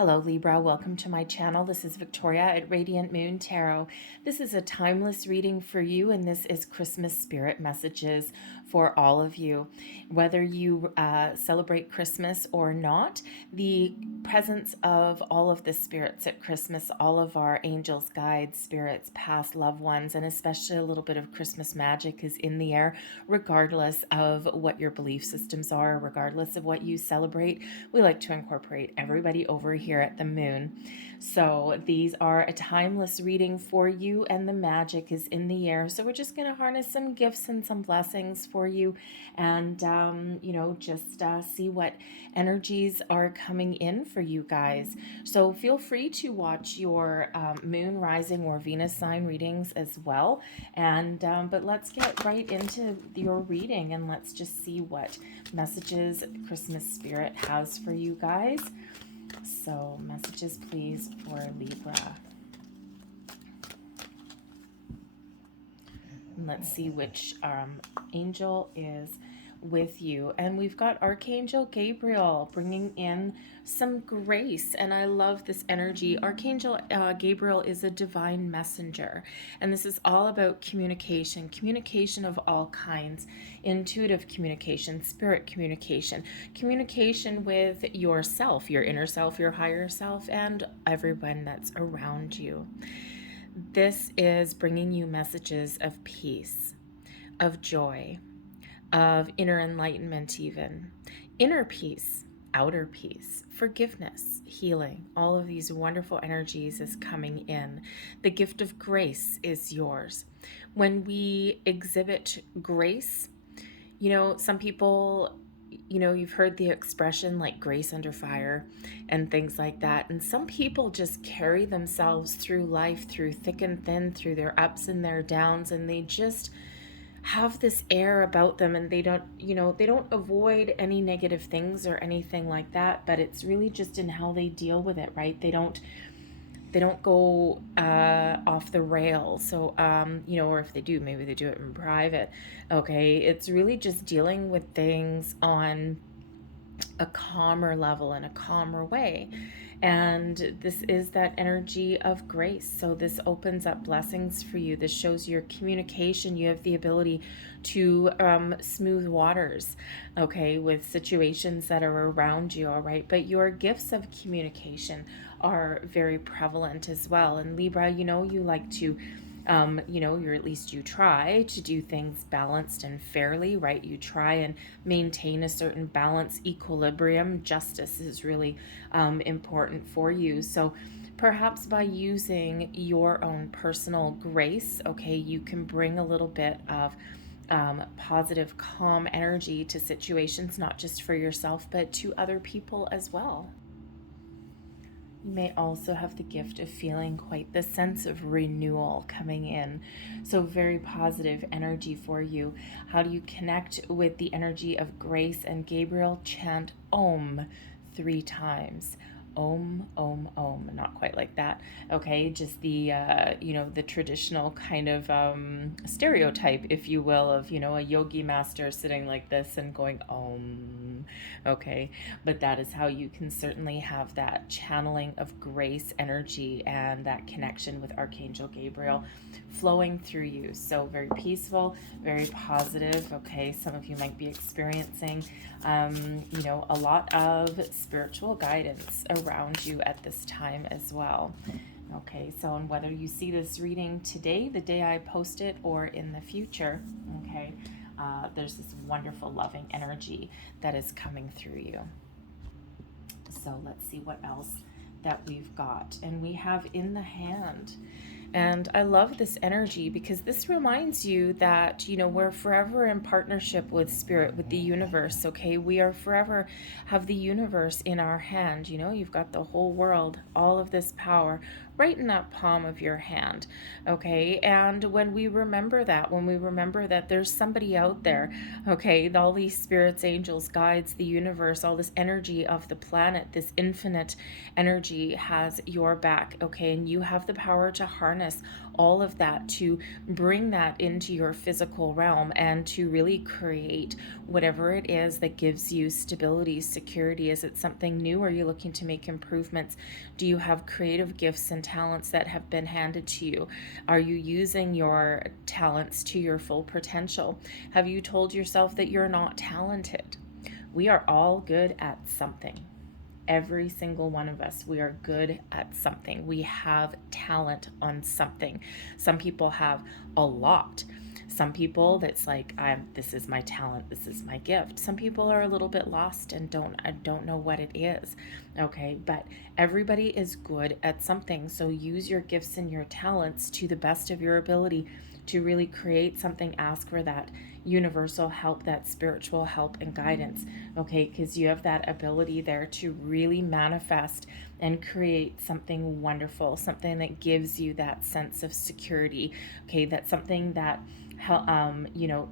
Hello Libra, welcome to my channel. This is Victoria at Radiant Moon Tarot. This is a timeless reading for you, and this is Christmas spirit messages for all of you. Whether you celebrate Christmas or not, the presence of all of the spirits at Christmas, all of our angels, guides, spirits, past loved ones, and especially a little bit of Christmas magic is in the air, regardless of what your belief systems are, regardless of what you celebrate. We like to incorporate everybody over here at the moon. So these are a timeless reading for you, and the magic is in the air. So we're just going to harness some gifts and some blessings for you, and just see what energies are coming in for you guys. So feel free to watch your moon, rising, or Venus sign readings as well. And but let's get right into your reading, and let's just see what messages Christmas spirit has for you guys. So messages please for Libra. And let's see which angel is with you. And we've got Archangel Gabriel bringing in some grace, and I love this energy. Archangel Gabriel is a divine messenger, and this is all about communication of all kinds: intuitive communication, spirit communication, communication with yourself, your inner self, your higher self, and everyone that's around you. This is bringing you messages of peace, of joy, of inner enlightenment, even inner peace, outer peace, forgiveness, healing. All of these wonderful energies is coming in. The gift of grace is yours. When we exhibit grace, some people, you've heard the expression like grace under fire and things like that. And some people just carry themselves through life, through thick and thin, through their ups and their downs, and they just have this air about them, and they don't avoid any negative things or anything like that, but it's really just in how they deal with it, right? They don't go off the rails. So or if they do, maybe they do it in private. Okay, it's really just dealing with things on a calmer level, in a calmer way. And this is that energy of grace. So this opens up blessings for you. This shows your communication. You have the ability to smooth waters, okay, with situations that are around you, all right? But your gifts of communication are very prevalent as well. And Libra, you like to you try to do things balanced and fairly, right? You try and maintain a certain balance, equilibrium. Justice is really important for you. So perhaps by using your own personal grace, okay, you can bring a little bit of positive, calm energy to situations, not just for yourself, but to other people as well. You may also have the gift of feeling quite the sense of renewal coming in. So very positive energy for you. How do you connect with the energy of grace and Gabriel? Chant Om 3 times. Om, Om, Om. Not quite like that. Okay, just the, the traditional kind of stereotype, if you will, of, a yogi master sitting like this and going Om. Okay, but that is how you can certainly have that channeling of grace energy and that connection with Archangel Gabriel flowing through you. So very peaceful, very positive. Okay, some of you might be experiencing, a lot of spiritual guidance around you at this time as well. Okay, so and whether you see this reading today, the day I post it, or in the future, okay, there's this wonderful loving energy that is coming through you. So let's see what else that we've got. And we have in the hand. And I love this energy because this reminds you that, we're forever in partnership with spirit, with the universe, okay? We are forever have the universe in our hand. You've got the whole world, all of this power right in that palm of your hand, okay? And when we remember that there's somebody out there, okay, all these spirits, angels, guides, the universe, all this energy of the planet, this infinite energy has your back, okay? And you have the power to harness all of that, to bring that into your physical realm and to really create whatever it is that gives you stability, security. Is it something new? Are you looking to make improvements? Do you have creative gifts and talents that have been handed to you? Are you using your talents to your full potential? Have you told yourself that you're not talented? We are all good at something. Every single one of us, we are good at something. We have talent on something. Some people have a lot. Some people, that's like, this is my talent, this is my gift. Some people are a little bit lost and don't know what it is. Okay, but everybody is good at something. So use your gifts and your talents to the best of your ability to really create something. Ask for that universal help, that spiritual help and guidance, okay? Because you have that ability there to really manifest and create something wonderful, something that gives you that sense of security, okay? That's something that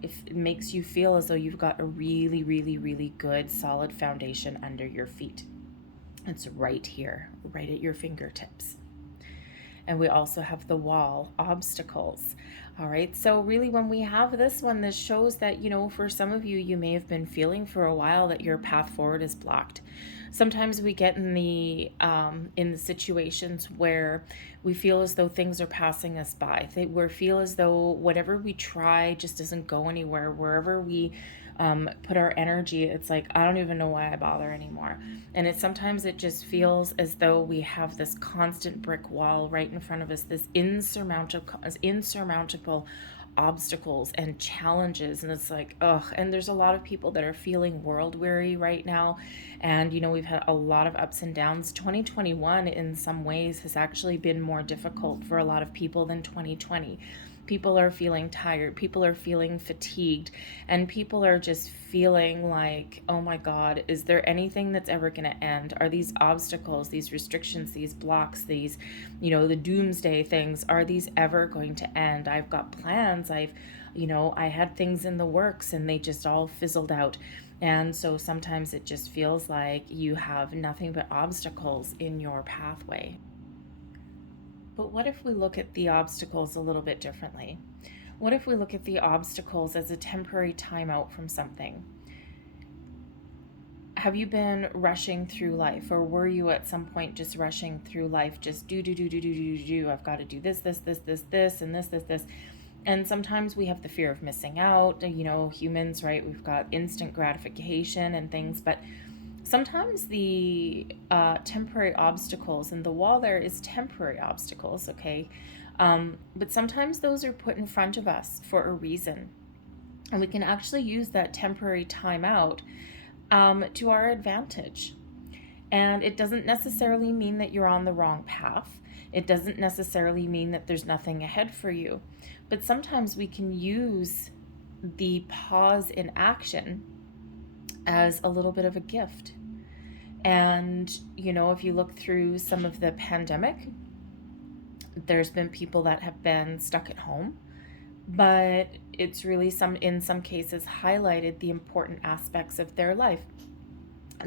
if it makes you feel as though you've got a really, really, really good solid foundation under your feet. It's right here, right at your fingertips. And we also have the wall, obstacles. All right, so really when we have this one, this shows that, for some of you, you may have been feeling for a while that your path forward is blocked. Sometimes we get in the situations where we feel as though things are passing us by. We feel as though whatever we try just doesn't go anywhere. Wherever we put our energy, it's like, I don't even know why I bother anymore. And sometimes it just feels as though we have this constant brick wall right in front of us, this insurmountable obstacles and challenges. And it's like, and there's a lot of people that are feeling world weary right now. And, we've had a lot of ups and downs. 2021 in some ways has actually been more difficult for a lot of people than 2020. People are feeling tired, people are feeling fatigued, and people are just feeling like, oh my God, is there anything that's ever going to end? Are these obstacles, these restrictions, these blocks, these, the doomsday things, are these ever going to end? I've got plans, I had things in the works and they just all fizzled out. And so sometimes it just feels like you have nothing but obstacles in your pathway. But what if we look at the obstacles a little bit differently? What if we look at the obstacles as a temporary timeout from something? Have you been rushing through life, or were you at some point just rushing through life, just do, I've got to do this, and this. And sometimes we have the fear of missing out, humans, right? We've got instant gratification and things, but sometimes the temporary obstacles, and the wall there is temporary obstacles, okay? But sometimes those are put in front of us for a reason. And we can actually use that temporary timeout to our advantage. And it doesn't necessarily mean that you're on the wrong path. It doesn't necessarily mean that there's nothing ahead for you. But sometimes we can use the pause in action as a little bit of a gift. And, if you look through some of the pandemic, there's been people that have been stuck at home, but it's really in some cases highlighted the important aspects of their life.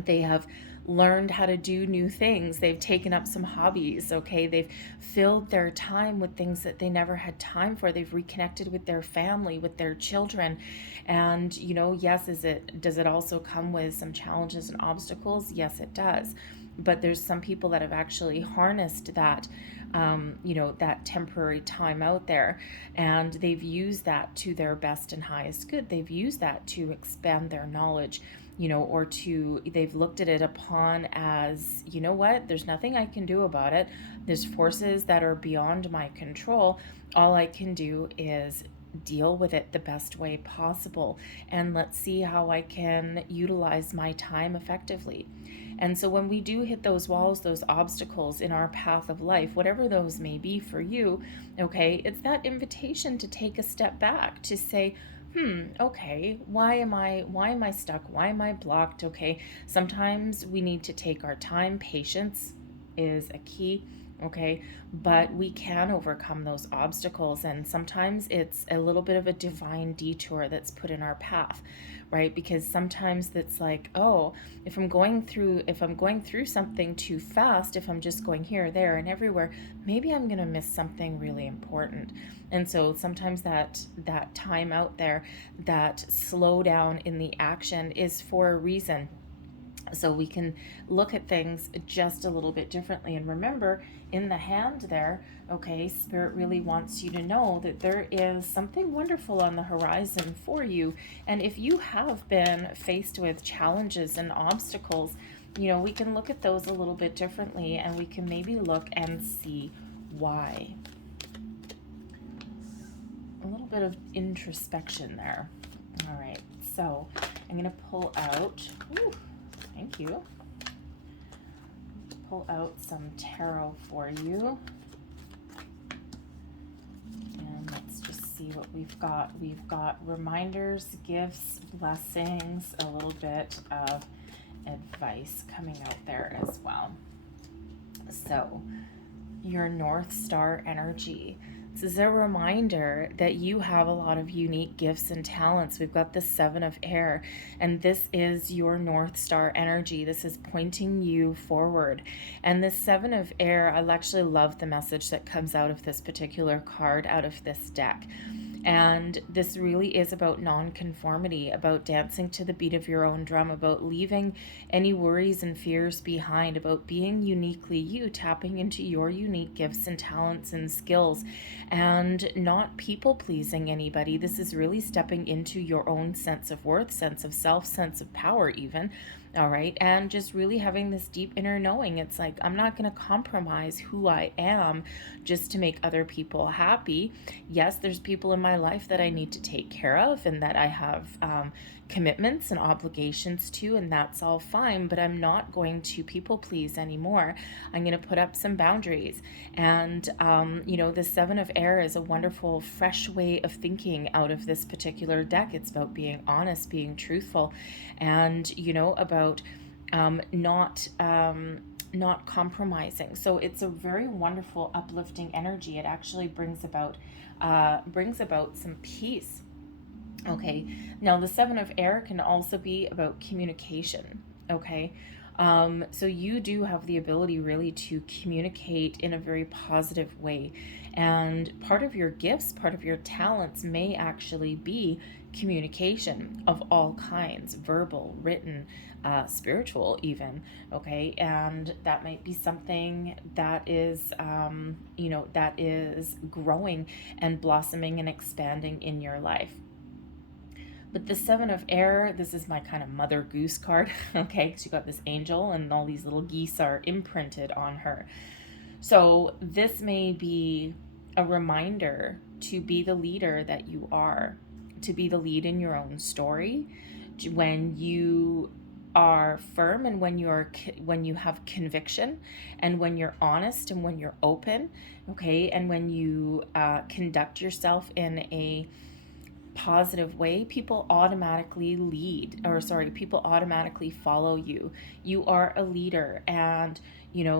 They have learned how to do new things. They've taken up some hobbies, okay? They've filled their time with things that they never had time for. They've reconnected with their family, with their children. And, yes, does it also come with some challenges and obstacles? Yes, it does. But there's some people that have actually harnessed that, that temporary time out there, and they've used that to their best and highest good. They've used that to expand their knowledge, or they've looked at it upon as, what, there's nothing I can do about it. There's forces that are beyond my control. All I can do is deal with it the best way possible, and let's see how I can utilize my time effectively. And so when we do hit those walls, those obstacles in our path of life, whatever those may be for you, okay, it's that invitation to take a step back, to say, okay, why am I stuck? Why am I blocked? Okay, sometimes we need to take our time. Patience is a key. okay? But we can overcome those obstacles, and sometimes it's a little bit of a divine detour that's put in our path, right? Because sometimes it's like, oh, if I'm going through something too fast, if I'm just going here, there, and everywhere, maybe I'm going to miss something really important. And so sometimes that time out there, that slow down in the action is for a reason. So we can look at things just a little bit differently. And remember, in the hand there, okay, Spirit really wants you to know that there is something wonderful on the horizon for you. And if you have been faced with challenges and obstacles, we can look at those a little bit differently, and we can maybe look and see why. A little bit of introspection there. All right, so I'm going to pull out... Ooh, thank you. Pull out some tarot for you. And let's just see what we've got. We've got reminders, gifts, blessings, a little bit of advice coming out there as well. So, your North Star energy. This is a reminder that you have a lot of unique gifts and talents. We've got the 7 of air, and this is your North Star energy. This is pointing you forward. And the 7 of air, I actually love the message that comes out of this particular card, out of this deck. And this really is about non-conformity, about dancing to the beat of your own drum, about leaving any worries and fears behind, about being uniquely you, tapping into your unique gifts and talents and skills, and not people-pleasing anybody. This is really stepping into your own sense of worth, sense of self, sense of power even. All right. And just really having this deep inner knowing. It's like, I'm not going to compromise who I am just to make other people happy. Yes, there's people in my life that I need to take care of and that I have commitments and obligations to, and that's all fine, but I'm not going to people please anymore. I'm going to put up some boundaries. And, the 7 of air is a wonderful, fresh way of thinking out of this particular deck. It's about being honest, being truthful, and, about not compromising. So it's a very wonderful, uplifting energy. It actually brings about some peace. Okay, now the 7 of air can also be about communication. Okay, so you do have the ability really to communicate in a very positive way, and part of your gifts, part of your talents may actually be communication of all kinds, verbal, written, spiritual even. Okay, and that might be something that is that is growing and blossoming and expanding in your life. But the 7 of air, this is my kind of mother goose card, okay? Because you got this angel and all these little geese are imprinted on her. So this may be a reminder to be the leader that you are, to be the lead in your own story. When you are firm and when you have conviction, and when you're honest and when you're open, okay? And when you conduct yourself in a positive way, people automatically people automatically follow you. You are a leader, and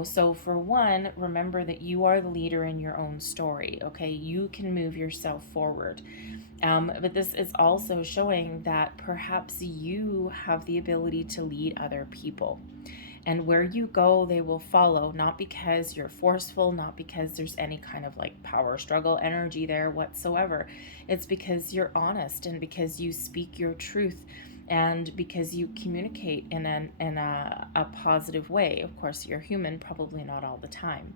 so for one, remember that you are the leader in your own story. Okay, you can move yourself forward. But this is also showing that perhaps you have the ability to lead other people. And where you go, they will follow, not because you're forceful, not because there's any kind of like power struggle energy there whatsoever. It's because you're honest, and because you speak your truth, and because you communicate in a positive way. Of course, you're human, probably not all the time.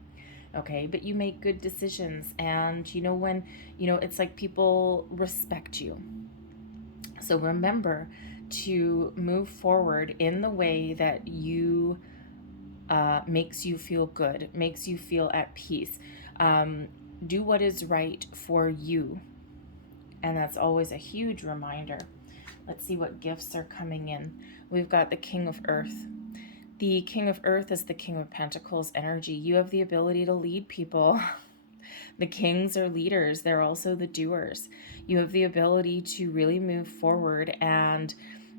Okay, but you make good decisions, and when it's like people respect you. So remember to move forward in the way that you makes you feel good, makes you feel at peace. Do what is right for you. And that's always a huge reminder. Let's see what gifts are coming in. We've got the King of Earth. The King of Earth is the King of Pentacles energy. You have the ability to lead people. The kings are leaders. They're also the doers. You have the ability to really move forward and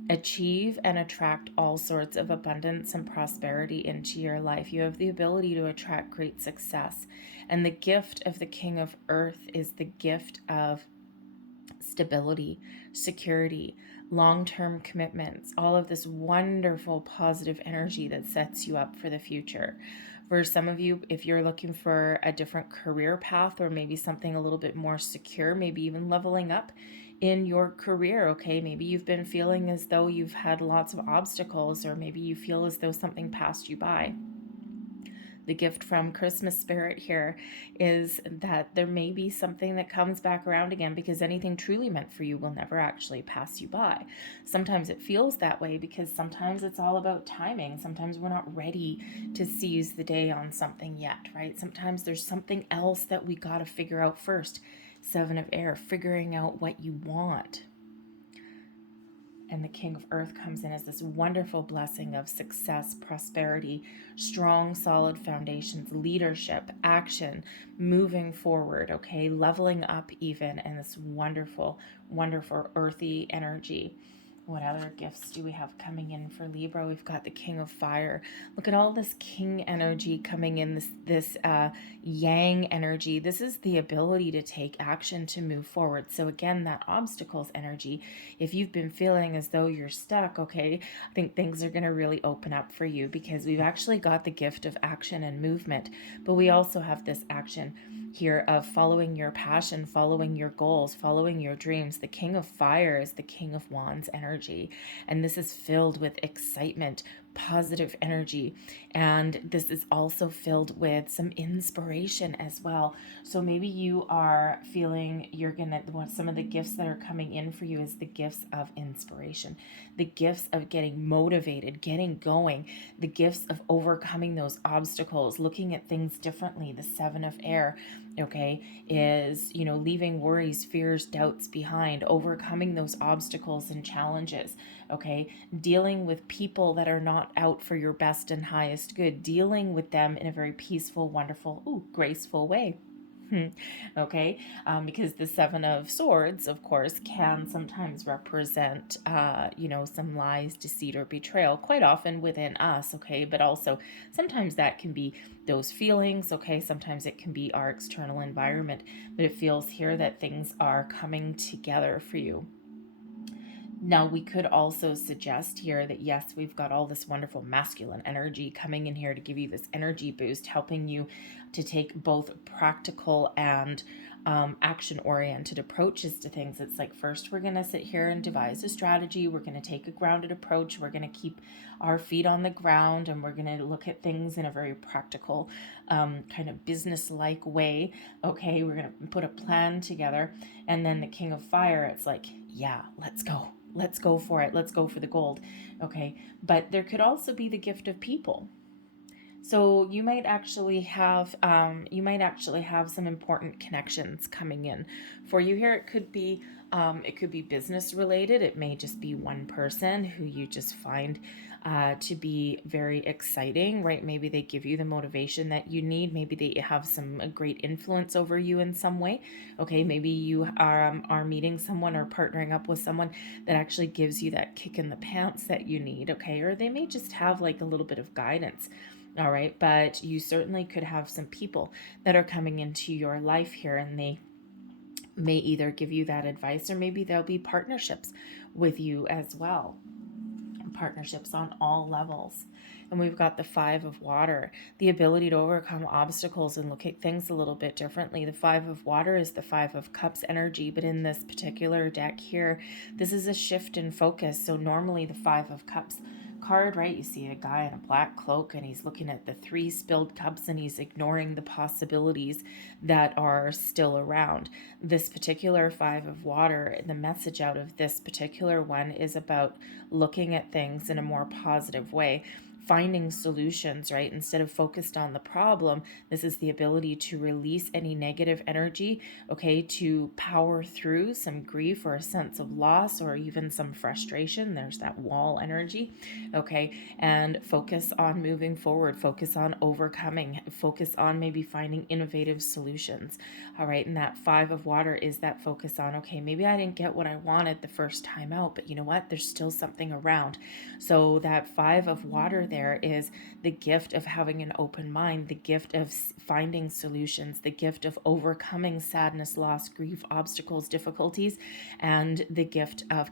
achieve and attract all sorts of abundance and prosperity into your life. You have the ability to attract great success. And the gift of the King of Earth is the gift of stability, security, long-term commitments, all of this wonderful positive energy that sets you up for the future. For some of you, if you're looking for a different career path or maybe something a little bit more secure, maybe even leveling up in your career, okay? Maybe you've been feeling as though you've had lots of obstacles, or maybe you feel as though something passed you by. The gift from Christmas Spirit here is that there may be something that comes back around again, because anything truly meant for you will never actually pass you by. Sometimes it feels that way because sometimes it's all about timing. Sometimes we're not ready to seize the day on something yet, right? Sometimes there's something else that we got to figure out first. Seven of Air, figuring out what you want. And the King of Earth comes in as this wonderful blessing of success, prosperity, strong, solid foundations, leadership, action, moving forward, okay, leveling up even, and this wonderful, wonderful earthy energy. What other gifts do we have coming in for Libra? We've got the King of Fire. Look at all this king energy coming in, this yang energy. This is the ability to take action, to move forward. So again, that obstacles energy. If you've been feeling as though you're stuck, okay, I think things are going to really open up for you, because we've actually got the gift of action and movement, but we also have this action here of following your passion, following your goals, following your dreams. The King of Fire is the King of Wands energy, and this is filled with excitement, positive energy, and this is also filled with some inspiration as well. So maybe you are feeling you're gonna, some of the gifts that are coming in for you is the gifts of inspiration, the gifts of getting motivated, getting going, the gifts of overcoming those obstacles, looking at things differently. The Seven of Air, okay, is, you know, leaving worries, fears, doubts behind, overcoming those obstacles and challenges, okay, dealing with people that are not out for your best and highest good, dealing with them in a very peaceful, wonderful, graceful way. Okay, because the Seven of Swords, of course, can sometimes represent, you know, some lies, deceit, or betrayal, quite often within us, okay, but also sometimes that can be those feelings, okay, sometimes it can be our external environment, but it feels here that things are coming together for you. Now, we could also suggest here that, yes, we've got all this wonderful masculine energy coming in here to give you this energy boost, helping you to take both practical and action-oriented approaches to things. It's like, first, we're going to sit here and devise a strategy. We're going to take a grounded approach. We're going to keep our feet on the ground, and we're going to look at things in a very practical, kind of business-like way. Okay, we're going to put a plan together. And then the King of Fire, it's like, yeah, let's go. Let's go for it. Let's go for the gold. Okay. But there could also be the gift of people. So you might actually have some important connections coming in for you here. It could be business related. It may just be one person who you just find to be very exciting, right? Maybe they give you the motivation that you need. Maybe they have some great influence over you in some way. Okay, maybe you are meeting someone or partnering up with someone that actually gives you that kick in the pants that you need. Okay, or they may just have like a little bit of guidance. All right, but you certainly could have some people that are coming into your life here, and they may either give you that advice, or maybe there'll be partnerships with you as well. Partnerships on all levels. And we've got the Five of Water, the ability to overcome obstacles and look at things a little bit differently. The Five of Water is the Five of Cups energy, but in this particular deck here, this is a shift in focus. So normally the Five of Cups card, right, you see a guy in a black cloak and he's looking at the 3 spilled cups and he's ignoring the possibilities that are still around. This particular Five of Water, the message out of this particular one is about looking at things in a more positive way, finding solutions, right? Instead of focused on the problem, this is the ability to release any negative energy, okay, to power through some grief or a sense of loss or even some frustration. There's that wall energy, okay, and focus on moving forward, focus on overcoming, focus on maybe finding innovative solutions. All right, and that 5 of water is that focus on, okay, maybe I didn't get what I wanted the first time out, but you know what? There's still something around. So that 5 of water there is the gift of having an open mind, the gift of finding solutions, the gift of overcoming sadness, loss, grief, obstacles, difficulties, and the gift of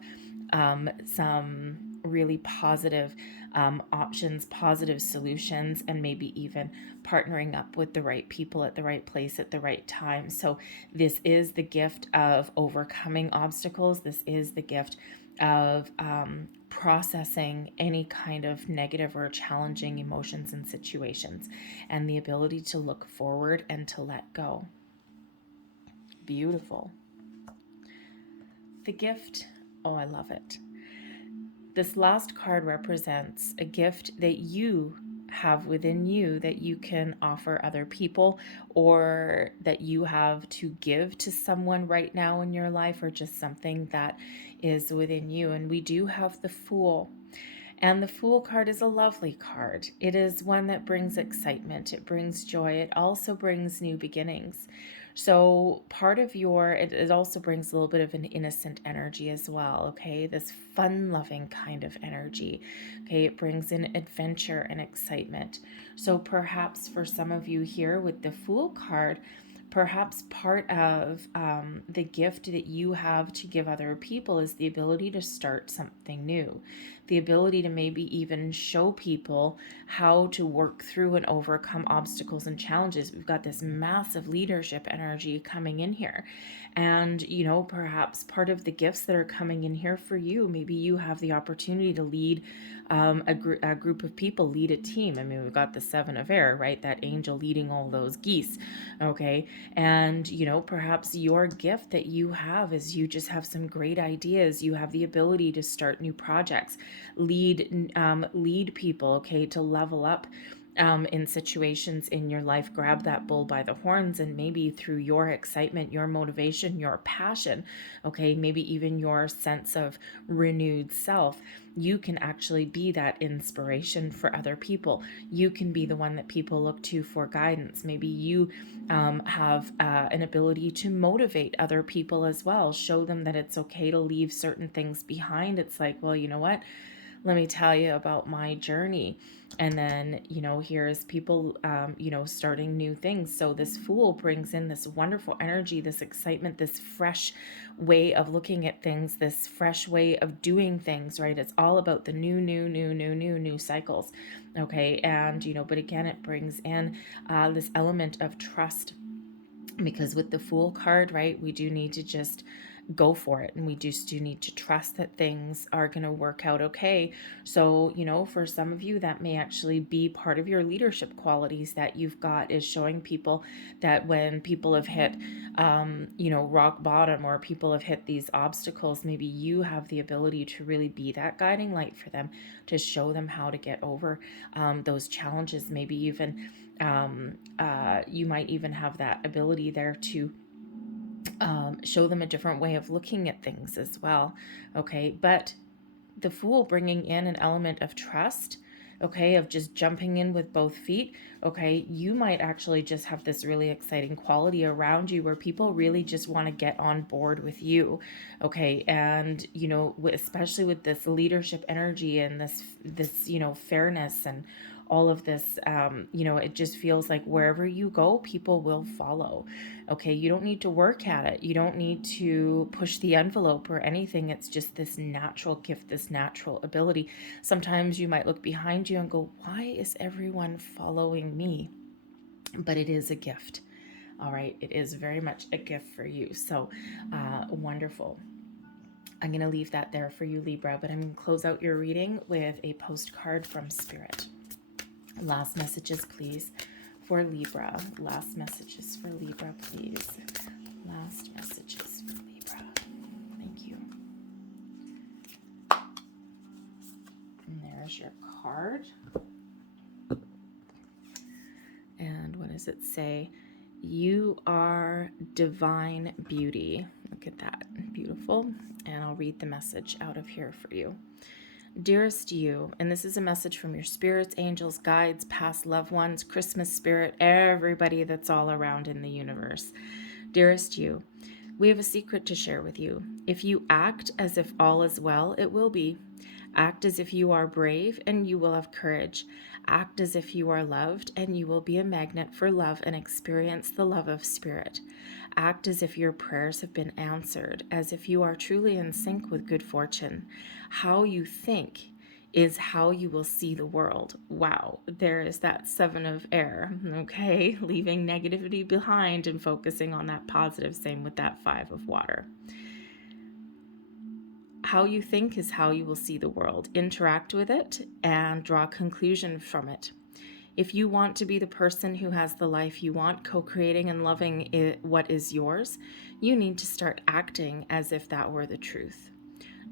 some really positive options, positive solutions, and maybe even partnering up with the right people at the right place at the right time. So this is the gift of overcoming obstacles. This is the gift of processing any kind of negative or challenging emotions and situations, and the ability to look forward and to let go. Beautiful. The gift, oh, I love it. This last card represents a gift that you have within you that you can offer other people, or that you have to give to someone right now in your life, or just something that is within you. And we do have the Fool. And the Fool card is a lovely card. It is one that brings excitement. It brings joy. It also brings new beginnings. So part of it also brings a little bit of an innocent energy as well, okay? This fun-loving kind of energy, okay? It brings in adventure and excitement. So perhaps for some of you here with the Fool card, perhaps part of the gift that you have to give other people is the ability to start something new, the ability to maybe even show people how to work through and overcome obstacles and challenges. We've got this massive leadership energy coming in here. And, you know, perhaps part of the gifts that are coming in here for you, maybe you have the opportunity to lead a group of people, lead a team. I mean, we've got the 7 of air, right? That angel leading all those geese, okay? And, you know, perhaps your gift that you have is you just have some great ideas. You have the ability to start new projects, lead people, okay, to level up in situations in your life. Grab that bull by the horns, and maybe through your excitement, your motivation, your passion, okay, maybe even your sense of renewed self, you can actually be that inspiration for other people. You can be the one that people look to for guidance. Maybe you have an ability to motivate other people as well. Show them that it's okay to leave certain things behind. It's like, well, you know what? Let me tell you about my journey. And then, you know, here's people, you know, starting new things. So this Fool brings in this wonderful energy, this excitement, this fresh way of looking at things, this fresh way of doing things, right? It's all about the new cycles. Okay. And, you know, but again, it brings in this element of trust, because with the Fool card, right, we do need to just go for it, and we just do need to trust that things are going to work out okay. So, you know, for some of you, that may actually be part of your leadership qualities that you've got, is showing people that when people have hit you know, rock bottom, or people have hit these obstacles, maybe you have the ability to really be that guiding light for them, to show them how to get over those challenges. Maybe even you might even have that ability there to show them a different way of looking at things as well. Okay, but the Fool bringing in an element of trust, okay, of just jumping in with both feet. Okay, you might actually just have this really exciting quality around you where people really just want to get on board with you. Okay, and you know, especially with this leadership energy and this you know, fairness and all of this, you know, it just feels like wherever you go, people will follow. Okay, you don't need to work at it. You don't need to push the envelope or anything. It's just this natural gift, this natural ability. Sometimes you might look behind you and go, why is everyone following me? But it is a gift. All right, it is very much a gift for you. So wonderful. I'm going to leave that there for you, Libra, but I'm going to close out your reading with a postcard from Spirit. Last messages, please, for Libra. Last messages for Libra, please. Last messages for Libra. Thank you. And there's your card. does it say? You are divine beauty. Look at that. Beautiful. And I'll read the message out of here for you. Dearest you, and this is a message from your spirits, angels, guides, past loved ones, Christmas spirit, everybody that's all around in the universe. Dearest you, we have a secret to share with you. If you act as if all is well, it will be. Act as if you are brave and you will have courage. Act as if you are loved and you will be a magnet for love and experience the love of spirit. Act as if your prayers have been answered, as if you are truly in sync with good fortune. How you think is how you will see the world. Wow, there is that 7 of air, okay? Leaving negativity behind and focusing on that positive, same with that 5 of water. How you think is how you will see the world. Interact with it and draw a conclusion from it. If you want to be the person who has the life you want, co-creating and loving what is yours, you need to start acting as if that were the truth.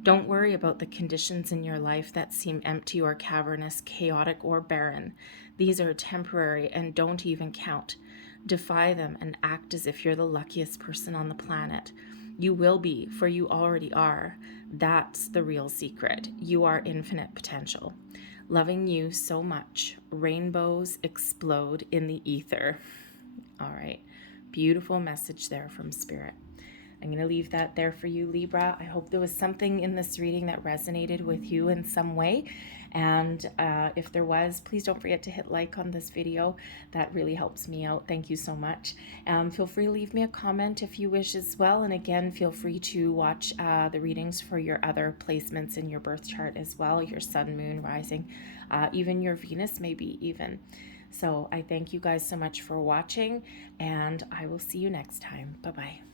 Don't worry about the conditions in your life that seem empty or cavernous, chaotic or barren. These are temporary and don't even count. Defy them and act as if you're the luckiest person on the planet. You will be, for you already are. That's the real secret. You are infinite potential. Loving you so much. Rainbows explode in the ether. All right. Beautiful message there from Spirit. I'm going to leave that there for you, Libra. I hope there was something in this reading that resonated with you in some way. And if there was, please don't forget to hit like on this video. That really helps me out. Thank you so much. Feel free to leave me a comment if you wish as well. And again, feel free to watch the readings for your other placements in your birth chart as well, your sun, moon, rising, even your Venus maybe even. So I thank you guys so much for watching, and I will see you next time. Bye-bye.